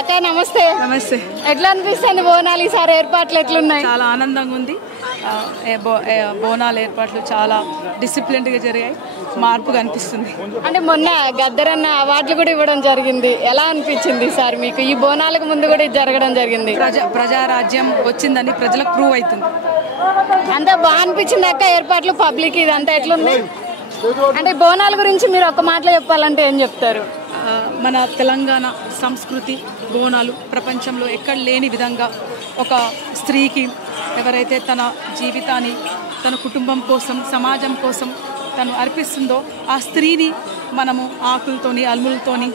అక్క నమస్తే. నమస్తే. ఎట్లా అనిపిస్తుంది బోనాలు ఈసారి ఏర్పాట్లు ఎట్లున్నాయి? చాలా ఆనందంగా ఉంది. బోనాల ఏర్పాట్లు చాలా డిసిప్లిన్డ్గా జరిగాయి. మార్పు కనిపిస్తుంది. అంటే మొన్న గద్దరన్న అవార్డులు కూడా ఇవ్వడం జరిగింది. ఎలా అనిపించింది సార్ మీకు? ఈ బోనాలకు ముందు కూడా ఇది జరగడం జరిగింది. ప్రజారాజ్యం వచ్చిందని ప్రజలకు ప్రూవ్ అవుతుంది. అంతా బాగా అనిపించింది అక్క ఏర్పాట్లు, పబ్లిక్ ఇదంతా ఎట్లుంది? అంటే బోనాల గురించి మీరు ఒక మాటలో చెప్పాలంటే ఏం చెప్తారు? మన తెలంగాణ సంస్కృతి బోనాలు ప్రపంచంలో ఎక్కడ లేని విధంగా ఒక స్త్రీకి ఎవరైతే తన జీవితాన్ని తన కుటుంబం కోసం సమాజం కోసం తను అర్పిస్తుందో ఆ స్త్రీని మనము ఆకులతోని అల్ములతోని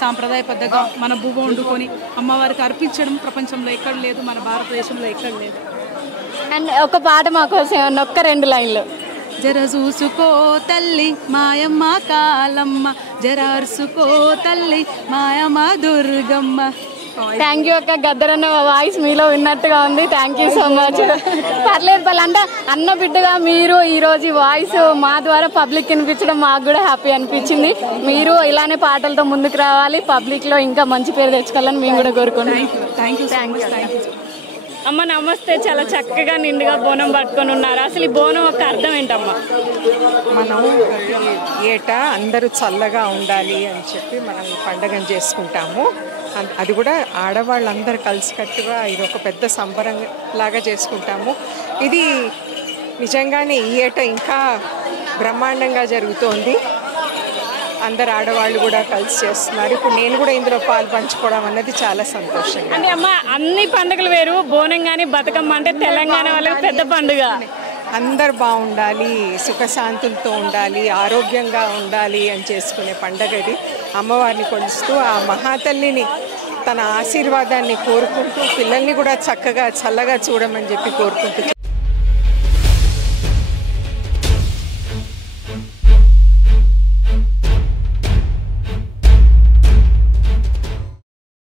సాంప్రదాయబద్ధంగా మన బువ్వ వండుకొని అమ్మవారికి అర్పించడం ప్రపంచంలో ఎక్కడ లేదు, మన భారతదేశంలో ఎక్కడ లేదు. అండ్ ఒక పాట మా కోసం ఏమన్నా ఒక్క 2 లైన్లు. జర చూసుకో తల్లి మాయమ్మ కాలమ్మ, జర అరుసుకో తల్లి మాయమ్మ దుర్గమ్మ. థ్యాంక్ యూ అక్క. గద్దరన్న వాయిస్ మీలో విన్నట్టుగా ఉంది. Thank you so much. పర్లేదు అంటే అన్న బిడ్డగా మీరు ఈరోజు ఈ వాయిస్ మా ద్వారా పబ్లిక్ వినిపించడం మాకు కూడా హ్యాపీ అనిపించింది. మీరు ఇలానే పాటలతో ముందుకు రావాలి, పబ్లిక్లో ఇంకా మంచి పేరు తెచ్చుకోవాలని మేము కూడా కోరుకుంటున్నాం. Thank you. అమ్మ నమస్తే. చాలా చక్కగా నిండుగా బోనం పట్టుకొని ఉన్నారు. అసలు ఈ బోనం ఒక అర్థం ఏంటమ్మా? మనం ఏటా అందరూ చల్లగా ఉండాలి అని చెప్పి మనం ఈ పండుగను చేసుకుంటాము. అది కూడా ఆడవాళ్ళందరూ కలిసికట్టుగా ఇది ఒక పెద్ద సంబరం లాగా చేసుకుంటాము. ఇది నిజంగానే ఈ ఏటా ఇంకా బ్రహ్మాండంగా జరుగుతోంది. అందరు ఆడవాళ్ళు కూడా కలిసి చేస్తున్నారు. ఇప్పుడు నేను కూడా ఇందులో పాలు పంచుకోవడం అన్నది చాలా సంతోషంగా. అంటే అమ్మ అన్ని పండుగలు వేరు, బోనం కానీ బతుకమ్మ అంటే తెలంగాణ వాళ్ళకి పెద్ద పండుగ. అందరు బాగుండాలి, సుఖశాంతులతో ఉండాలి, ఆరోగ్యంగా ఉండాలి అని చేసుకునే పండుగ ఇది. అమ్మవారిని కొలుస్తూ ఆ మహాతల్లిని తన ఆశీర్వాదాన్ని కోరుకుంటూ పిల్లల్ని కూడా చక్కగా చల్లగా చూడమని చెప్పి కోరుకుంటూ